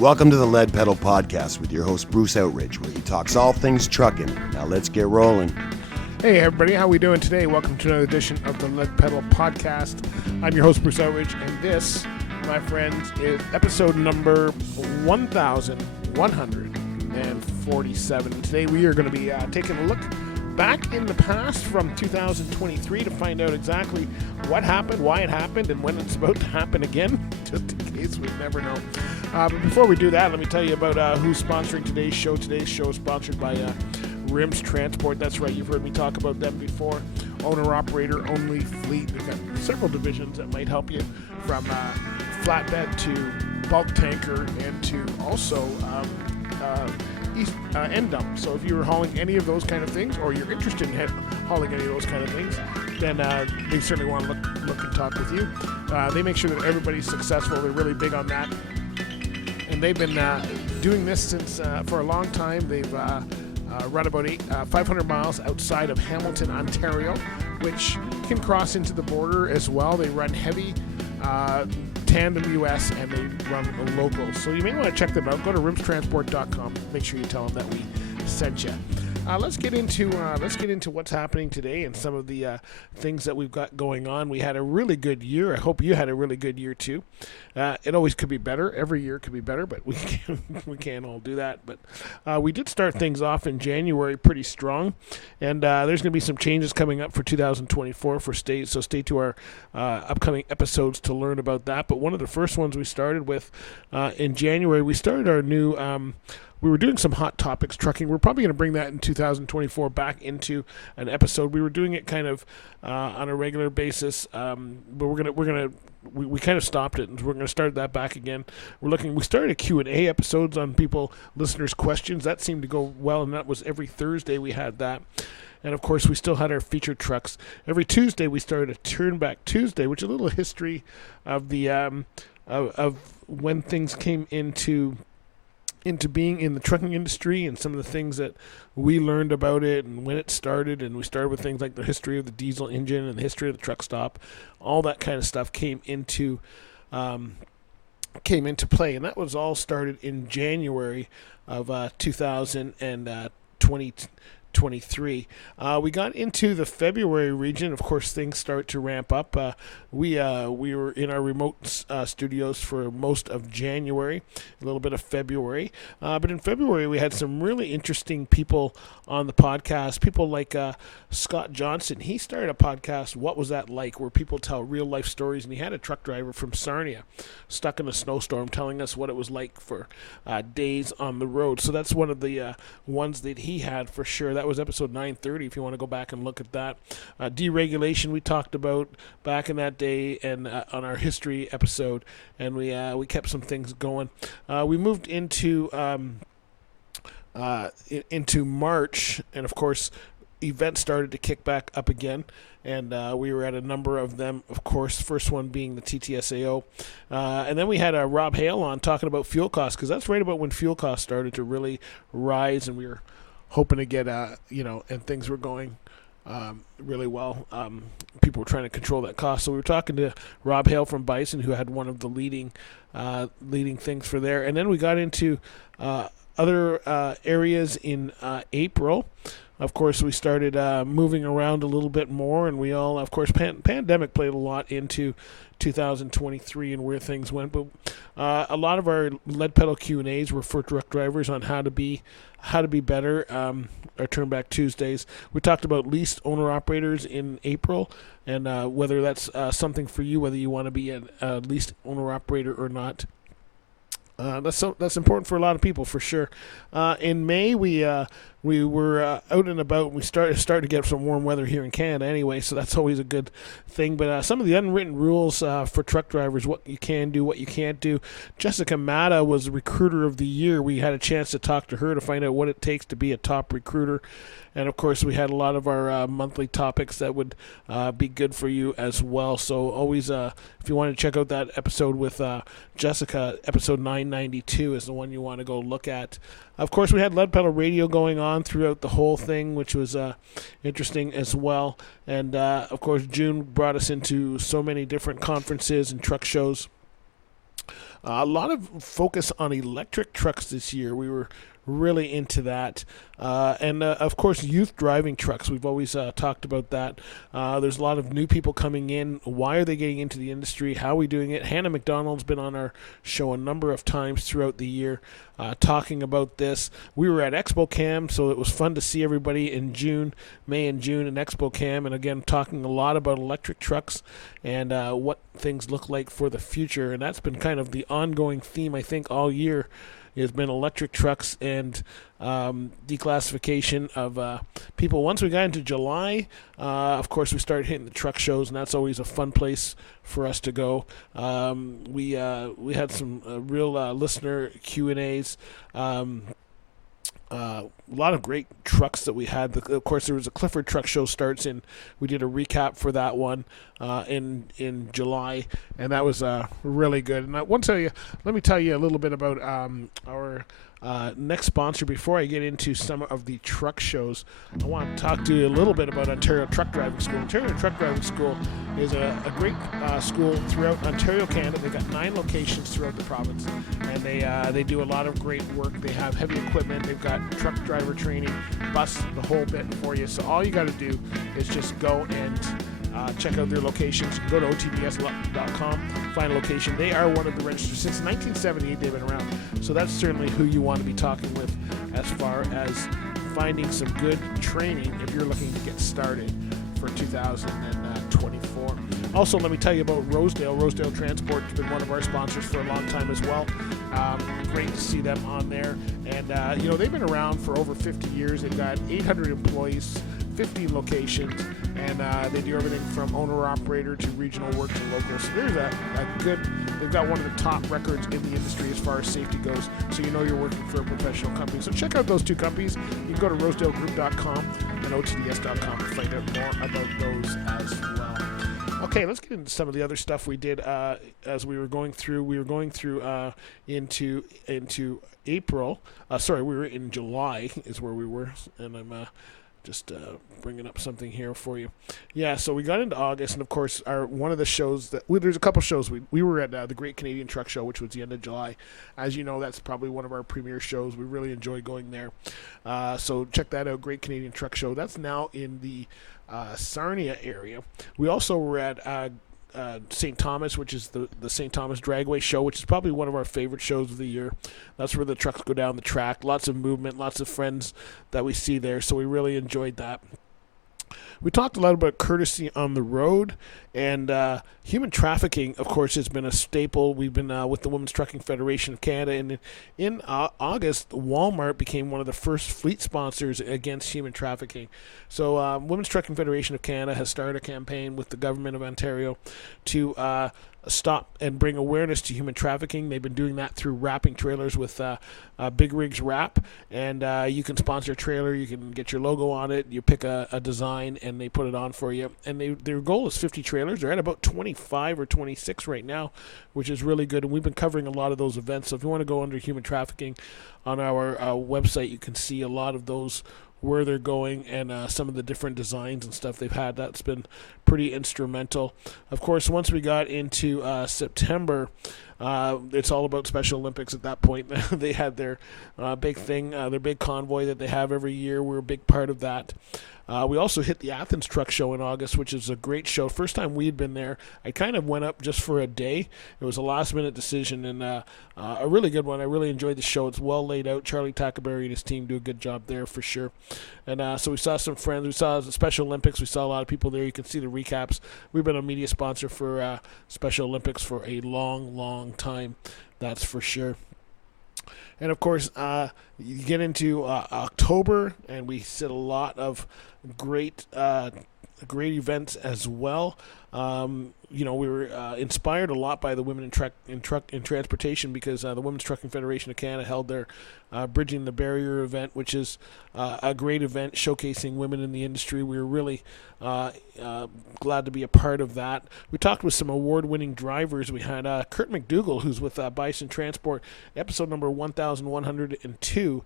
Welcome to the Lead Pedal Podcast with your host Bruce Outridge, where he talks all things trucking. Now let's get rolling. Hey everybody, how we doing today? Welcome to another edition of the Lead Pedal Podcast. I'm your host Bruce Outridge, and this, my friends, is episode number 1147. Today we are going to be taking a look back in the past from 2023 to find out exactly what happened, why it happened, and when it's about to happen again, just in case we never know. But before we do that, let me tell you about who's sponsoring today's show. Today's show is sponsored by RIMS Transport. That's right, you've heard me talk about them before. Owner-operator only fleet. We've got several divisions that might help you, from flatbed to bulk tanker and to also end dump. So if you're hauling any of those kind of things, or you're interested in hauling any of those kind of things, then they certainly want to look and talk with you. They make sure that everybody's successful. They're really big on that. And they've been doing this since for a long time. They've run about 500 miles outside of Hamilton, Ontario, which can cross into the border as well. They run heavy tandem US, and they run local. So you may want to check them out. Go to rimstransport.com. Make sure you tell them that we sent you. Let's get into what's happening today and some of the things that we've got going on. We had a really good year. I hope you had a really good year too. It always could be better. Every year could be better, but we can't all do that. But we did start things off in January pretty strong, and there's going to be some changes coming up for 2024 so stay to our upcoming episodes to learn about that. But one of the first ones we started with in January, we started our new. We were doing some hot topics trucking. We're probably going to bring that in 2024 back into an episode. We were doing it kind of on a regular basis, but we kind of stopped it, and we're going to start that back again. We started a Q&A episodes on listeners' questions. That seemed to go well, and that was every Thursday we had that. And of course, we still had our featured trucks. Every Tuesday we started a Turn Back Tuesday, which is a little history of the of when things came into being in the trucking industry, and some of the things that we learned about it and when it started. And we started with things like the history of the diesel engine and the history of the truck stop. All that kind of stuff came into play, and that was all started in January of 2023. We got into the February region. Of course, things start to ramp up. We were in our remote studios for most of January, a little bit of February. But in February, we had some really interesting people on the podcast. People like Scott Johnson. He started a podcast, What Was That Like?, where people tell real life stories. And he had a truck driver from Sarnia stuck in a snowstorm telling us what it was like for days on the road. So that's one of the ones that he had for sure. That was episode 930, if you want to go back and look at that. Deregulation we talked about back in that day, and on our history episode, and we kept some things going. We moved into March, and of course events started to kick back up again, and we were at a number of them, of course, first one being the TTSAO, and then we had Rob Hale on talking about fuel costs, because that's right about when fuel costs started to really rise, and we were hoping to get and things were going really well. People were trying to control that cost. So we were talking to Rob Hale from Bison, who had one of the leading things for there. And then we got into other areas in April. Of course, we started moving around a little bit more, and we all, of course, pandemic played a lot into 2023 and where things went. But a lot of our Lead Pedal Q&As were for truck drivers on how to be better. Our Turn Back Tuesdays, we talked about leased owner operators in April, and whether that's something for you, whether you want to be a leased owner operator or not. That's important for a lot of people, for sure. In May, we were out and about, and we started to get some warm weather here in Canada anyway, so that's always a good thing. But some of the unwritten rules for truck drivers, what you can do, what you can't do. Jessica Mata was Recruiter of the Year. We had a chance to talk to her to find out what it takes to be a top recruiter. And, of course, we had a lot of our monthly topics that would be good for you as well. So always, if you want to check out that episode with Jessica, episode 992 is the one you want to go look at. Of course, we had Lead Pedal Radio going on throughout the whole thing, which was interesting as well. And, of course, June brought us into so many different conferences and truck shows. A lot of focus on electric trucks this year. We were really into that. And of course, youth driving trucks. We've always talked about that. There's a lot of new people coming in. Why are they getting into the industry? How are we doing it? Hannah McDonald's been on our show a number of times throughout the year talking about this. We were at Expo Cam, so it was fun to see everybody in May and June in Expo Cam, and again, talking a lot about electric trucks and what things look like for the future. And that's been kind of the ongoing theme, I think, all year. Has been electric trucks and declassification of people. Once we got into July, of course, we started hitting the truck shows, and that's always a fun place for us to go. We had some real listener Q&As. A lot of great trucks that we had. Of course, there was a Clifford Truck Show starts in. We did a recap for that one in July, and that was really good. And let me tell you a little bit about our next sponsor. Before I get into some of the truck shows, I want to talk to you a little bit about Ontario Truck Driving School. Ontario Truck Driving School is a great school throughout Ontario, Canada. They've got 9 locations throughout the province, and they do a lot of great work. They have heavy equipment. They've got truck driver training, bus, the whole bit for you. So all you got to do is just go and check out their locations. You can go to otds.com, find a location. They are one of the registered. Since 1978, they've been around. So that's certainly who you want to be talking with as far as finding some good training if you're looking to get started for 2024. Also, let me tell you about Rosedale. Rosedale Transport has been one of our sponsors for a long time as well. Great to see them on there. And, they've been around for over 50 years. They've got 800 employees, 15 locations, and they do everything from owner-operator to regional work to local. So there's they've got one of the top records in the industry as far as safety goes, so you know you're working for a professional company. So check out those 2 companies. You can go to rosedalegroup.com and otds.com to find out more about those as well. Okay, let's get into some of the other stuff we did as we were going through. We were going through into April. We were in July is where we were, and I'm just bringing up something here for you. Yeah, so we got into August, and of course, one of the shows there's a couple shows. We were at the Great Canadian Truck Show, which was the end of July. As you know, that's probably one of our premier shows. We really enjoy going there. So check that out, Great Canadian Truck Show. That's now in the Sarnia area. We also were at St. Thomas, which is the St. Thomas Dragway Show, which is probably one of our favorite shows of the year. That's where the trucks go down the track. Lots of movement, lots of friends that we see there, so we really enjoyed that. We talked a lot about courtesy on the road, and human trafficking, of course, has been a staple. We've been with the Women's Trucking Federation of Canada, and in August, Walmart became one of the first fleet sponsors against human trafficking. So Women's Trucking Federation of Canada has started a campaign with the government of Ontario to stop and bring awareness to human trafficking. They've been doing that through wrapping trailers with Big Rigs Wrap, and you can sponsor a trailer, you can get your logo on it, you pick a design, and they put it on for you. And their goal is 50 trailers. They're at about 25 or 26 right now, which is really good, and we've been covering a lot of those events. So if you want to go under human trafficking on our website, you can see a lot of those, where they're going, and some of the different designs and stuff they've had. That's been pretty instrumental. Of course, once we got into September, it's all about Special Olympics at that point. They had their big thing, their big convoy that they have every year. We're a big part of that. We also hit the Athens Truck Show in August, which is a great show. First time we had been there. I kind of went up just for a day. It was a last-minute decision, and a really good one. I really enjoyed the show. It's well laid out. Charlie Tackaberry and his team do a good job there for sure. And so we saw some friends. We saw the Special Olympics. We saw a lot of people there. You can see the recaps. We've been a media sponsor for Special Olympics for a long, long time. That's for sure. And, of course, you get into October, and we see a lot of great events as well. We were inspired a lot by the Women in Transportation, because the Women's Trucking Federation of Canada held their Bridging the Barrier event, which is a great event showcasing women in the industry. We were really glad to be a part of that. We talked with some award-winning drivers. We had Kurt McDougall, who's with Bison Transport, episode number 1102.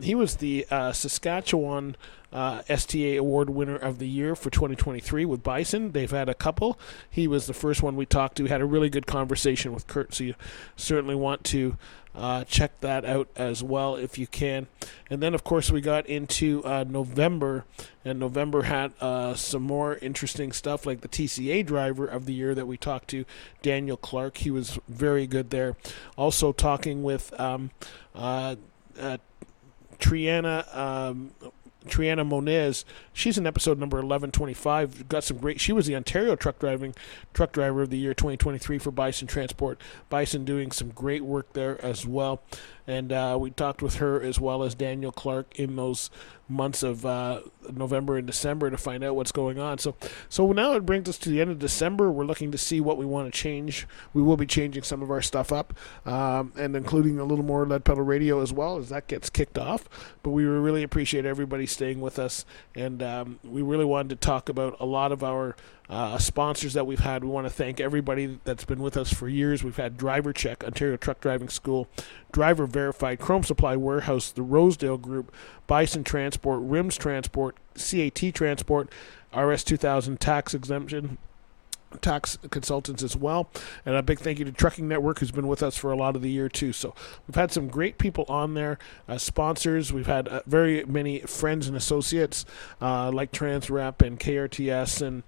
He was the Saskatchewan STA Award winner of the year for 2023 with Bison. They've had a couple. He was the first one we talked to. We had a really good conversation with Kurt, so you certainly want to check that out as well if you can. And then, of course, we got into November, and November had some more interesting stuff, like the TCA Driver of the Year that we talked to, Daniel Clark. He was very good there. Also talking with Triana Moniz. She's in episode number 1125. Got some great. She was the Ontario Truck Driver of the Year 2023 for Bison Transport. Bison doing some great work there as well. And we talked with her as well as Daniel Clark in those months of November and December to find out what's going on. So now it brings us to the end of December. We're looking to see what we want to change. We will be changing some of our stuff up, and including a little more Lead Pedal Radio as well as that gets kicked off. But we really appreciate everybody staying with us, and we really wanted to talk about a lot of our sponsors that we've had. We want to thank everybody that's been with us for years. We've had Driver Check, Ontario Truck Driving School, Driver Verified, Chrome Supply Warehouse, the Rosedale Group, Bison Transport, RIMS Transport, CAT Transport, RS 2000 Tax Exemption, tax consultants as well, and a big thank you to Trucking Network, who's been with us for a lot of the year too. So we've had some great people on there, sponsors. We've had very many friends and associates like Transrep and KRTS and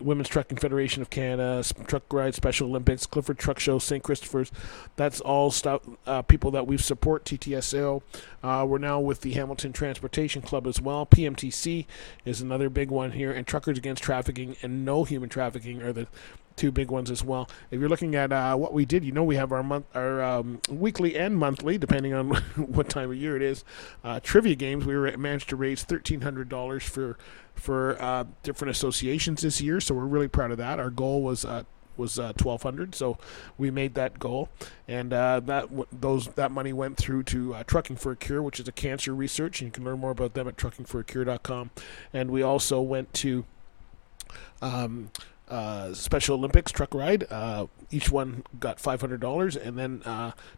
Women's Trucking Federation of Canada, Truck Ride Special Olympics, Clifford Truck Show, St. Christopher's. That's all stuff, people that we support. TTSO. We're now with the Hamilton Transportation Club as well. PMTC is another big one here, and Truckers Against Trafficking and No Human Trafficking are the two big ones as well. If you're looking at what we did, we have our weekly and monthly, depending on what time of year it is, trivia games. We managed to raise $1,300 for different associations this year, so we're really proud of that. Our goal was $1,200, so we made that goal, and that money went through to Trucking for a Cure, which is a cancer research, and you can learn more about them at truckingforacure.com. And we also went to Special Olympics Truck Ride. Each one got $500, and then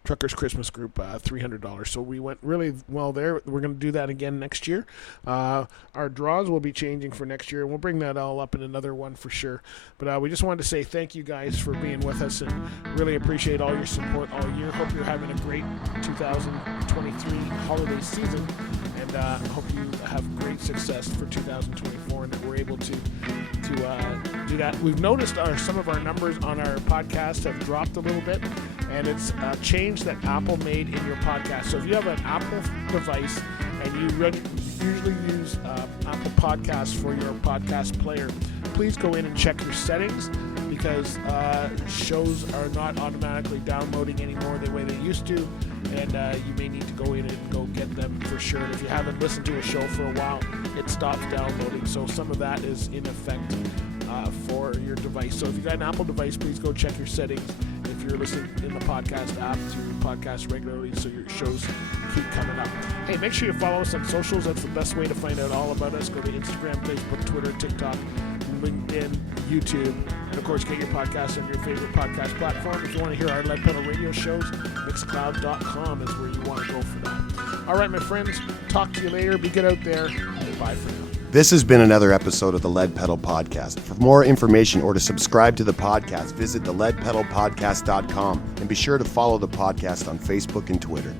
Truckers Christmas Group $300. So we went really well there. We're going to do that again next year. Our draws will be changing for next year, and we'll bring that all up in another one for sure. But we just wanted to say thank you guys for being with us, and really appreciate all your support all year. Hope you're having a great 2023 holiday season, and hope you have great success for 2024, and that we're able to do that. We've noticed some of our numbers on our podcast have dropped a little bit, and it's a change that Apple made in your podcast. So if you have an Apple device and you usually use Apple Podcasts for your podcast player, please go in and check your settings, because shows are not automatically downloading anymore the way they used to, and you may need to go in and go get them for sure. And if you haven't listened to a show for a while, it stops downloading. So some of that is in effect for your device. So if you got an Apple device, please go check your settings if you're listening in the podcast app to podcast regularly, so your shows keep coming up. Hey, make sure you follow us on socials. That's the best way to find out all about us. Go to Instagram, Facebook, Twitter, TikTok, LinkedIn, YouTube, and of course get your podcast on your favorite podcast platform. If you want to hear our Lead Pedal Radio shows, Mixcloud.com is where you want to go for that. All right, my friends, talk to you later. Be good out there. Bye for now. This has been another episode of the Lead Pedal Podcast. For more information or to subscribe to the podcast, visit theleadpedalpodcast.com, and be sure to follow the podcast on Facebook and Twitter.